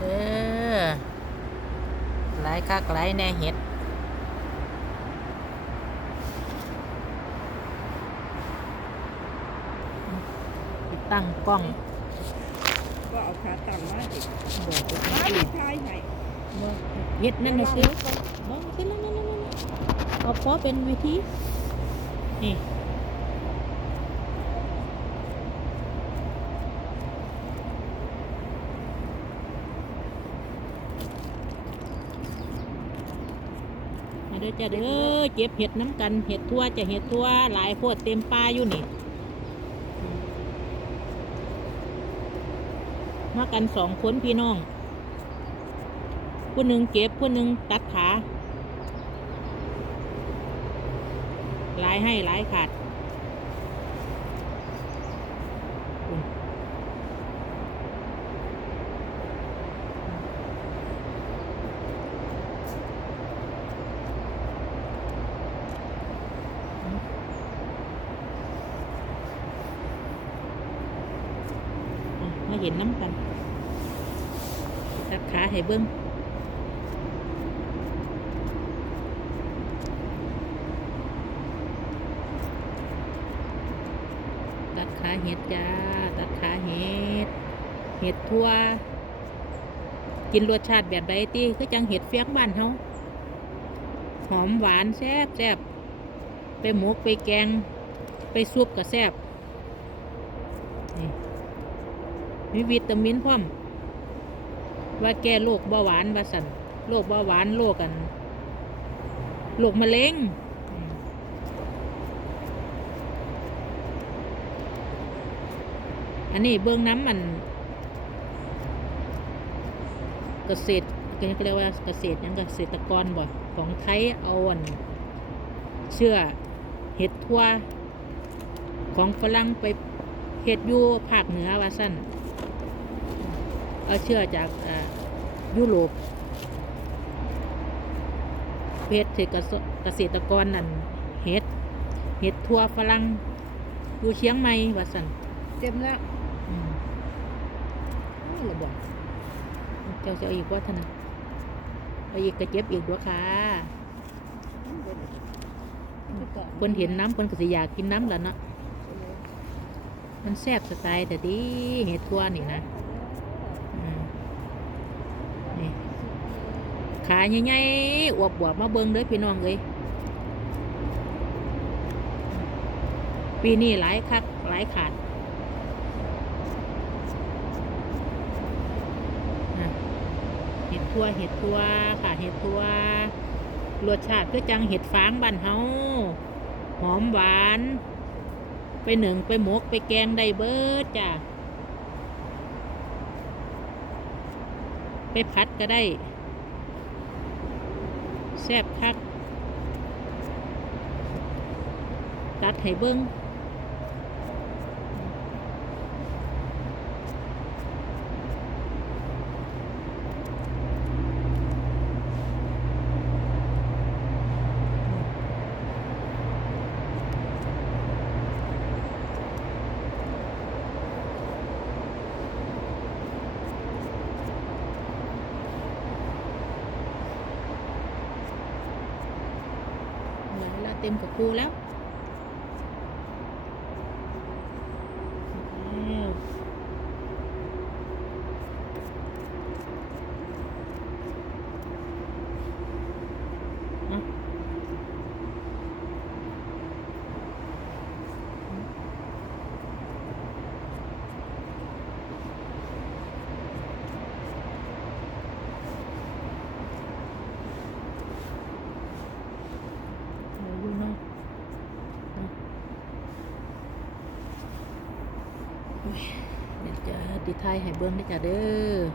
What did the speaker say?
เด้อหลายคักหลายแน่เห็ดติดตั้งกล้องก็เอาขาต่ำมาดิบอกไปมาดิทายให้บอกเห็ดนั่นน่ะสิบอกสินั่นนั่นนั่นนั่นเอาพอเป็นวิธีนี่ เด้อจ้าเด้อเจ็บเห็ดน้ำกันเห็ดทั่วจะเห็ดทั่วหลายโพดเต็มป่าอยู่นี่มากันสองคนพี่น้องผู้หนึ่งเก็บผู้หนึ่งตัดขาหลายให้หลายขาด มาเห็นน้ำกันตัดขาให้เบิ้งตัดขาเห็ดจ้า ตัดขาเห็ด เห็ดทั่ว กินรสชาติแบบใดตีคือจังเห็ดเฟียกบ้านเฮาหอมหวานแซ่บแซ่บไปหมกไปแกง ไปซุปกับแซ่บนี่ มีวิตามินพร้อม ว่าแก้โรคเบาหวานว่าสันโรคเบาหวานโรคกันโรคมะเร็งอันนี้เบื้องน้ำมัน เกษตรก็เรียกว่าเกษตรยังเกษตรกรบ่ของไทยเอาอันเชื่อเห็ดทั่วของฝรั่งไปเห็ดยู่ภาคเหนือว่าสั้น เอาเชื่อจากอ่ายุโรปเพชรเกษเกษตรกรนั่นเห็ดเห็ดทั่วฝรั่งอยู่เชียงใหม่ว่าสันเต็มแล้วอืมนี่ระบอกเจ้าจะเอาอีกว่าทนะเอาอีกกระเจ็บอีกด้วยค่ะเพิ่นเห็นน้ำเพิ่นก็สิอยากกินน้ำแล้วเนาะมันแซ่บสไตล์แต่ดีเห็ดทั่วนี่นะอืมนี่ ขาใหญ่ๆอวบๆมาเบิ่งเด้อพี่น้องเอ้ยปีนี้หลายคักหลายขาดเห็ดทั่วเห็ดทั่วค่ะเห็ดทั่วรสชาติก็จังเห็ดฟางบ้านเฮาหอมหวาน ไปหนึ่งไปหมกไปแกงได้เบิดจ้ะไปพัดก็ได้ แซ่บคักตัดให้เบิ้ง เต็มกับครูแล้วอะเหลืออยู่เนาะ เดี๋ยวจะ ติดท้ายให้เบิ้งได้จ้ะเด้อ